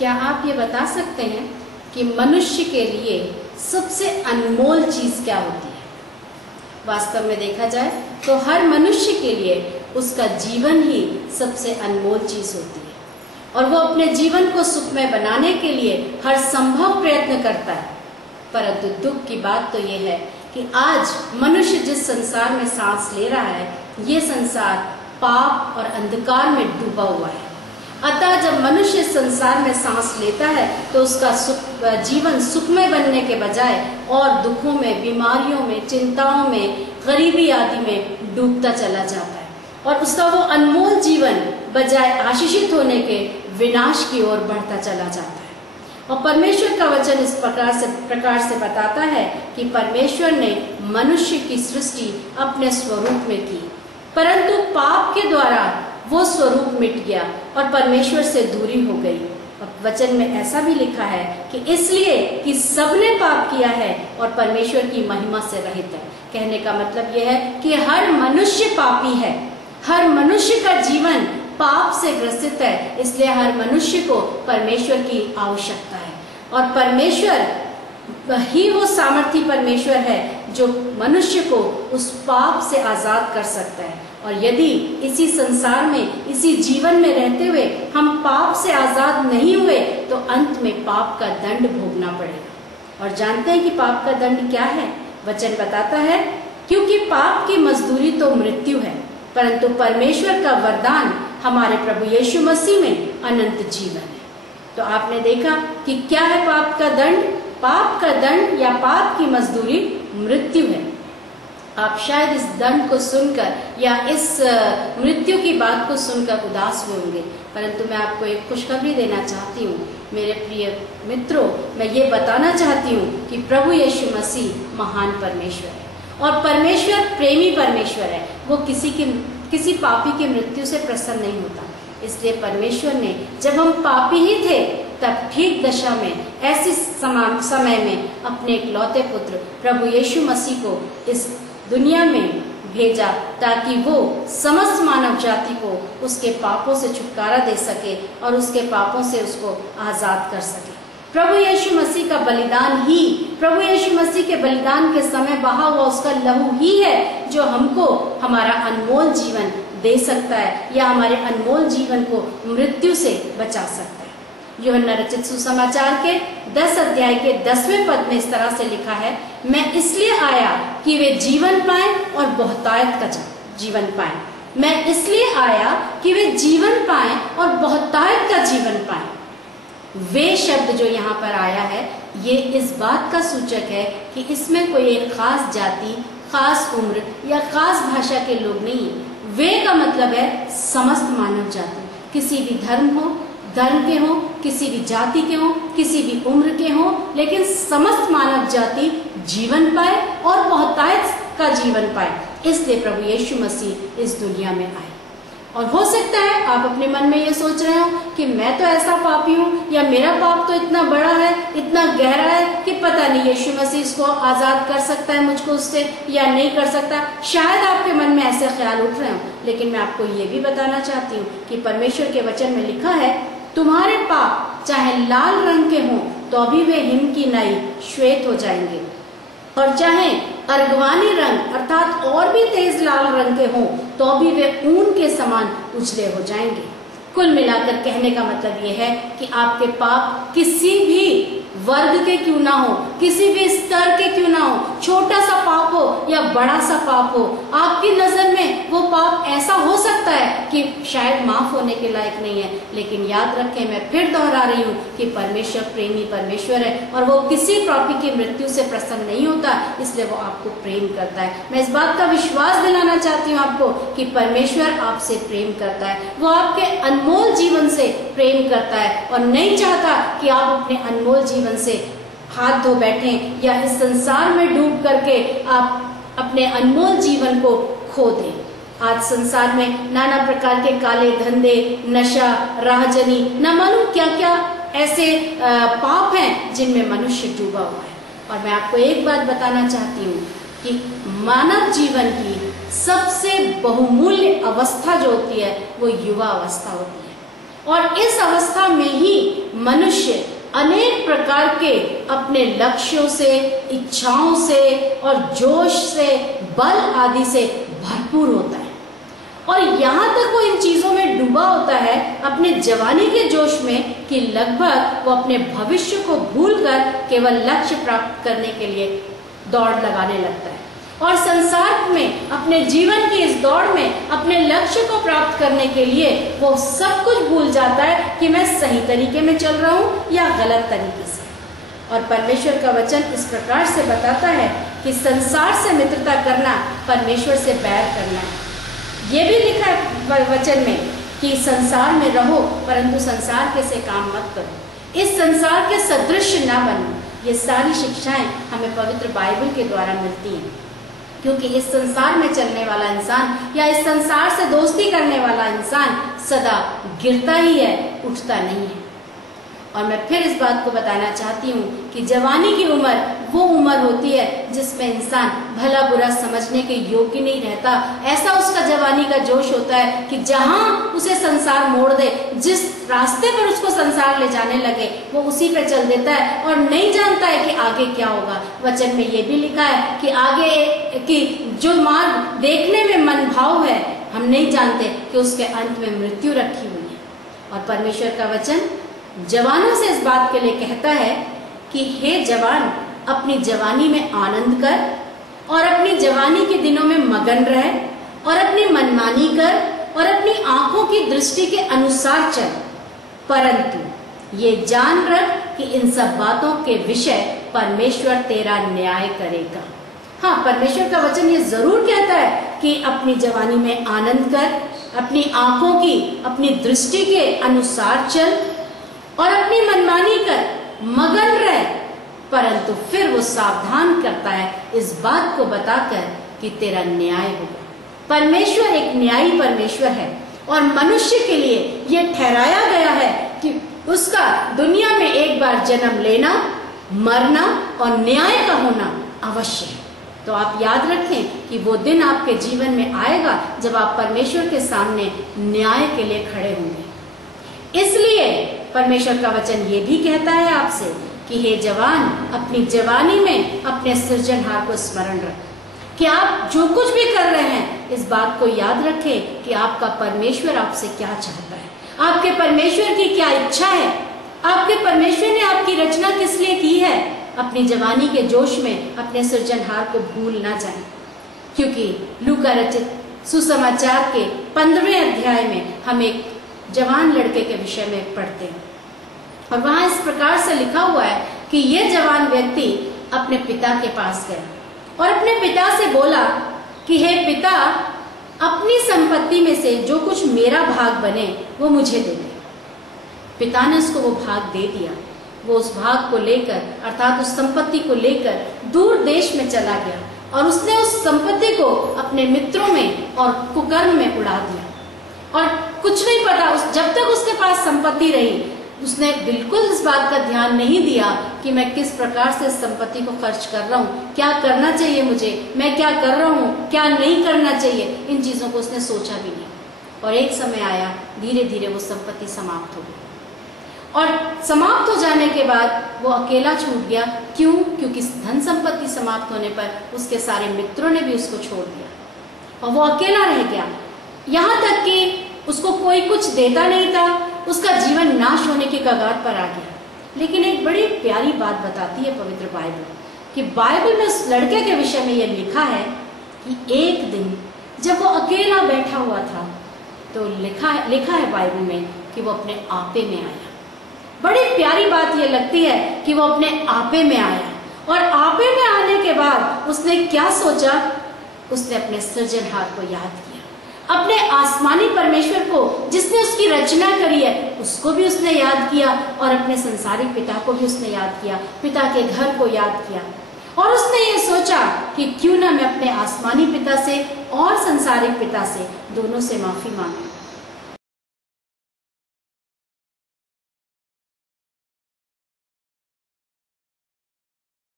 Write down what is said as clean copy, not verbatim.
क्या आप ये बता सकते हैं कि मनुष्य के लिए सबसे अनमोल चीज़ क्या होती है? वास्तव में देखा जाए तो हर मनुष्य के लिए उसका जीवन ही सबसे अनमोल चीज़ होती है और वो अपने जीवन को सुखमय बनाने के लिए हर संभव प्रयत्न करता है। परंतु दुख की बात तो ये है कि आज मनुष्य जिस संसार में सांस ले रहा है, ये संसार पाप और अंधकार में डूबा हुआ है। अतः जब मनुष्य संसार में सांस लेता है तो उसका जीवन सुखमय बनने के बजाय और दुखों में, बीमारियों में, चिंताओं में, गरीबी आदि में डूबता चला जाता है और उसका वो अनमोल जीवन बजाय आशीषित होने के विनाश की ओर बढ़ता चला जाता है। और परमेश्वर का वचन इस प्रकार से बताता है कि परमेश्वर ने मनुष्य की सृष्टि अपने स्वरूप में की, परंतु पाप के द्वारा वो स्वरूप मिट गया और परमेश्वर से दूरी हो गई। और वचन में ऐसा भी लिखा है कि इसलिए कि सबने पाप किया है और परमेश्वर की महिमा से रहित है। कहने का मतलब यह है कि हर मनुष्य पापी है, हर मनुष्य का जीवन पाप से ग्रसित है, इसलिए हर मनुष्य को परमेश्वर की आवश्यकता है। और परमेश्वर ही वो सामर्थी परमेश्वर है जो मनुष्य को उस पाप से आजाद कर सकता है। और यदि इसी संसार में, इसी जीवन में रहते हुए हम पाप से आजाद नहीं हुए तो अंत में पाप का दंड भोगना पड़ेगा। और जानते हैं कि पाप का दंड क्या है? वचन बताता है, क्योंकि पाप की मजदूरी तो मृत्यु है, परंतु परमेश्वर का वरदान हमारे प्रभु यीशु मसीह में अनंत जीवन है। तो आपने देखा कि क्या है पाप का दंड? पाप का दंड या पाप की मजदूरी मृत्यु है। आप शायद इस दंड को सुनकर या इस मृत्यु की बात को सुनकर उदास हुए होंगे, परंतु मैं आपको एक खुशखबरी देना चाहती हूँ मेरे प्रिय मित्रों। मैं ये बताना चाहती हूँ कि प्रभु यीशु मसीह महान परमेश्वर है और परमेश्वर प्रेमी परमेश्वर है। वो किसी पापी की मृत्यु से प्रसन्न नहीं होता। इसलिए परमेश्वर ने जब हम पापी ही थे तब ठीक दशा में, ऐसी समय में अपने इकलौते पुत्र प्रभु यीशु मसीह को इस दुनिया में भेजा ताकि वो समस्त मानव जाति को उसके पापों से छुटकारा दे सके और उसके पापों से उसको आजाद कर सके। प्रभु यीशु मसीह का बलिदान ही, प्रभु यीशु मसीह के बलिदान के समय बहा हुआ उसका लहू ही है जो हमको हमारा अनमोल जीवन दे सकता है या हमारे अनमोल जीवन को मृत्यु से बचा सकता है। यूहन्ना रचित सुसमाचार के 10 अध्याय के 10वें पद में इस तरह से लिखा है, मैं इसलिए आया कि वे जीवन पाएं और बहुतायत का जीवन पाएं। मैं इसलिए आया कि वे जीवन पाएं और बहुतायत का जीवन पाएं। वे शब्द जो यहाँ पर आया है, ये इस बात का सूचक है कि इसमें कोई एक खास जाति, खास उम्र या खास भाषा के लोग नहीं है। वे का मतलब है समस्त मानव जाति, किसी भी धर्म के हो, किसी भी जाति के हो, किसी भी उम्र के हो, लेकिन समस्त मानव जाति जीवन पाए और बहुतायत का जीवन पाए। इसलिए प्रभु यीशु मसीह इस दुनिया में आए। और हो सकता है आप अपने मन में ये सोच रहे हो कि मैं तो ऐसा पापी हूँ या मेरा पाप तो इतना बड़ा है, इतना गहरा है कि पता नहीं यीशु मसीह इसको आजाद कर सकता है मुझको उससे या नहीं कर सकता। शायद आपके मन में ऐसे ख्याल उठ रहे हो, लेकिन मैं आपको ये भी बताना चाहती हूँ कि परमेश्वर के वचन में लिखा है, तुम्हारे पाप चाहे लाल रंग के हों तो भी वे हिम की नई श्वेत हो जाएंगे, और चाहे अर्गवानी रंग अर्थात और भी तेज लाल रंग के हों तो भी वे ऊन के समान उजले हो जाएंगे। कुल मिलाकर कहने का मतलब यह है कि आपके पाप किसी भी वर्ग के क्यों ना हो, किसी भी स्तर के क्यों ना हो, छोटा सा पाप हो या बड़ा सा पाप हो, आपकी नजर में वो पाप ऐसा हो सकता है कि शायद माफ होने के लायक नहीं है। लेकिन याद रखें, मैं फिर दोहरा रही हूँ कि परमेश्वर प्रेमी परमेश्वर है और वो किसी पापी की मृत्यु से प्रसन्न नहीं होता, इसलिए वो आपको प्रेम करता है। मैं इस बात का विश्वास दिलाना चाहती हूँ आपको कि परमेश्वर आपसे प्रेम करता है। वो आपके अनमोल जीवन से प्रेम करता है और नहीं चाहता कि आप अपने अनमोल जीवन से हाथ धो बैठें या इस संसार में डूब करके आप अपने अनमोल जीवन को खो दें। आज संसार में नाना प्रकार के काले धंधे, नशा, राहजनी, न मालूम क्या क्या ऐसे पाप हैं जिनमें मनुष्य डूबा हुआ है। और मैं आपको एक बात बताना चाहती हूँ कि मानव जीवन की सबसे बहुमूल्य अवस्था जो होती है वो युवा अवस्था होती है। और इस अवस्था में ही मनुष्य अनेक प्रकार के अपने लक्ष्यों से, इच्छाओं से और जोश से, बल आदि से भरपूर होता है। और यहाँ तक वो इन चीजों में डूबा होता है अपने जवानी के जोश में कि लगभग वो अपने भविष्य को भूलकर केवल लक्ष्य प्राप्त करने के लिए दौड़ लगाने लगता है। और संसार में अपने जीवन की इस दौड़ में अपने लक्ष्य को प्राप्त करने के लिए वो सब कुछ भूल जाता है कि मैं सही तरीके में चल रहा हूँ या गलत तरीके से। और परमेश्वर का वचन इस प्रकार से बताता है कि संसार से मित्रता करना परमेश्वर से बैर करना है। ये भी लिखा है वचन में कि संसार में रहो परंतु संसार के से काम मत करो, इस संसार के सदृश ना बनो। ये सारी शिक्षाएं हमें पवित्र बाइबल के द्वारा मिलती हैं, क्योंकि इस संसार में चलने वाला इंसान या इस संसार से दोस्ती करने वाला इंसान सदा गिरता ही है, उठता नहीं है। और मैं फिर इस बात को बताना चाहती हूँ कि जवानी की उम्र वो उम्र होती है जिसमें इंसान भला बुरा समझने के योग्य नहीं रहता। ऐसा उसका जवानी का जोश होता है कि जहाँ उसे संसार मोड़ दे, जिस रास्ते पर उसको संसार ले जाने लगे वो उसी पे चल देता है और नहीं जानता है कि आगे क्या होगा। वचन में ये भी लिखा है कि आगे कि जो मार्ग देखने में मनभाव है, हम नहीं जानते कि उसके अंत में मृत्यु रखी हुई है। और परमेश्वर का वचन जवानों से इस बात के लिए कहता है कि हे जवान, अपनी जवानी में आनंद कर और अपनी जवानी के दिनों में मगन रह और अपनी मनमानी कर और अपनी आंखों की दृष्टि के अनुसार चल, परंतु ये जान रख कि इन सब बातों के विषय परमेश्वर तेरा न्याय करेगा। हाँ, परमेश्वर का वचन ये जरूर कहता है कि अपनी जवानी में आनंद कर, अपनी आंखों की, अपनी दृष्टि के अनुसार चल और अपनी मनमानी कर, मगन रह, परंतु फिर वो सावधान करता है इस बात को बताकर कि तेरा न्याय होगा। परमेश्वर एक न्यायी परमेश्वर है और मनुष्य के लिए यह ठहराया गया है कि उसका दुनिया में एक बार जन्म लेना, मरना और न्याय का होना अवश्य है। तो आप याद रखें कि वो दिन आपके जीवन में आएगा जब आप परमेश्वर के सामने न्याय के लिए खड़े होंगे। इसलिए परमेश्वर का वचन ये भी कहता है आपसे कि हे जवान, अपनी जवानी में अपने सृजनहार को स्मरण रख कि आप जो कुछ भी कर रहे हैं इस बात को याद रखें कि आपका परमेश्वर आपसे क्या चाहता है, आपके परमेश्वर की क्या इच्छा है, आपके परमेश्वर ने आपकी रचना किस लिए की है। अपनी जवानी के जोश में अपने सृजनहार को भूल ना जाएं, क्योंकि लूका रचित सुसमाचार के 15वें अध्याय में हम एक जवान लड़के के विषय में पढ़ते हैं और वहां इस प्रकार से लिखा हुआ है कि यह जवान व्यक्ति अपने पिता के पास गया और अपने पिता से बोला कि हे पिता, अपनी संपत्ति में से जो कुछ मेरा भाग बने वो मुझे दे दे। पिता ने उसको वो भाग दे दिया। वो उस भाग को लेकर अर्थात उस संपत्ति को लेकर दूर देश में चला गया और उसने उस संपत्ति को अपने मित्रों में और कुकर्म में उड़ा दिया और कुछ नहीं पता। जब तक उसके पास संपत्ति रही उसने बिल्कुल इस बात का ध्यान नहीं दिया कि मैं किस प्रकार से इस संपत्ति को खर्च कर रहा हूँ, क्या करना चाहिए मुझे, मैं क्या कर रहा हूँ, क्या नहीं करना चाहिए, इन चीजों को उसने सोचा भी नहीं। और एक समय आया, धीरे धीरे वो संपत्ति समाप्त हो गई और समाप्त हो जाने के बाद वो अकेला छूट गया। क्यों? क्योंकि धन संपत्ति समाप्त होने पर उसके सारे मित्रों ने भी उसको छोड़ दिया और वो अकेला रह गया। यहाँ तक कि उसको कोई कुछ देता नहीं था, उसका जीवन नाश होने के कगार पर आ गया। लेकिन एक बड़ी प्यारी बात बताती है पवित्र बाइबल कि बाइबल में उस लड़के के विषय में यह लिखा है कि एक दिन जब वो अकेला बैठा हुआ था तो लिखा है बाइबल में कि वो अपने आपे में आया। बड़ी प्यारी बात ये लगती है कि वो अपने आपे में आया और आपे में आने के बाद उसने क्या सोचा, उसने अपने सृजनहार को याद किया, अपने आसमानी परमेश्वर को जिसने उसकी रचना करी है उसको भी उसने याद किया और अपने संसारिक पिता को भी उसने याद किया, पिता के घर को याद किया। और उसने ये सोचा कि क्यों ना मैं अपने आसमानी पिता से और संसारिक पिता से दोनों से माफी मांगूं।